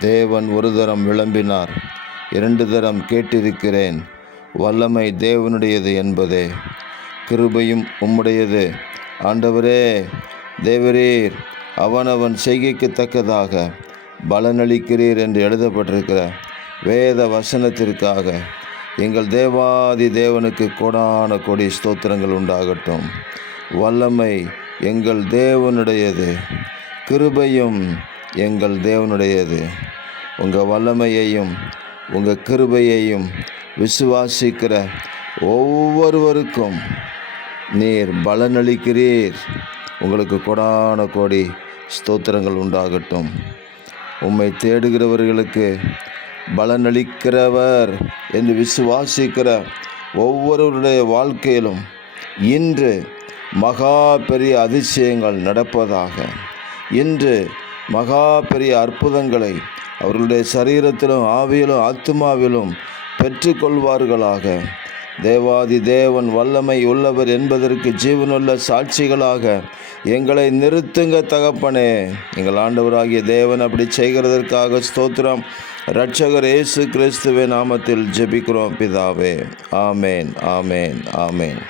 தேவன் ஒரு தரம் விளம்பினார், 2 தரம் கேட்டிருக்கிறேன். வல்லமை தேவனுடையது என்பதே, கிருபையும் உம்முடையது. ஆண்டவரே, தேவரீர் அவனவன் செய்கைக்கு தக்கதாக பலனளிக்கிறீர் என்று எழுதப்பட்டிருக்கிற வேத வசனத்திற்காக எங்கள் தேவாதி தேவனுக்கு கோடான கோடி ஸ்தோத்திரங்கள் உண்டாகட்டும். வல்லமை எங்கள் தேவனுடையது, கிருபையும் எங்கள் தேவனுடையது. உங்கள் வல்லமையையும் உங்கள் கிருபையையும் விசுவாசிக்கிற ஒவ்வொருவருக்கும் நீர் பலனளிக்கிறீர். உங்களுக்கு கோடான கோடி ஸ்தோத்திரங்கள் உண்டாகட்டும். உம்மை தேடுகிறவர்களுக்கு பலனளிக்கிறவர் என்று விசுவாசிக்கிற ஒவ்வொருவருடைய வாழ்க்கையிலும் இன்று மகா பெரிய அதிசயங்கள் நடப்பதாக. இன்று மகா பெரிய அற்புதங்களை அவர்களுடைய சரீரத்திலும் ஆவியிலும் ஆத்துமாவிலும் பெற்றுக்கொள்வார்களாக. தேவாதி தேவன் வல்லமை உள்ளவர் என்பதற்கு ஜீவனுள்ள சாட்சிகளாக எங்களை நிறுத்துங்க தகப்பனே. எங்கள் ஆண்டவராகிய தேவன் அப்படி செய்கிறதற்காக ஸ்தோத்திரம். இரட்சகர் இயேசு கிறிஸ்துவின் நாமத்தில் ஜெபிக்கிறோம் பிதாவே. ஆமேன், ஆமேன், ஆமேன்.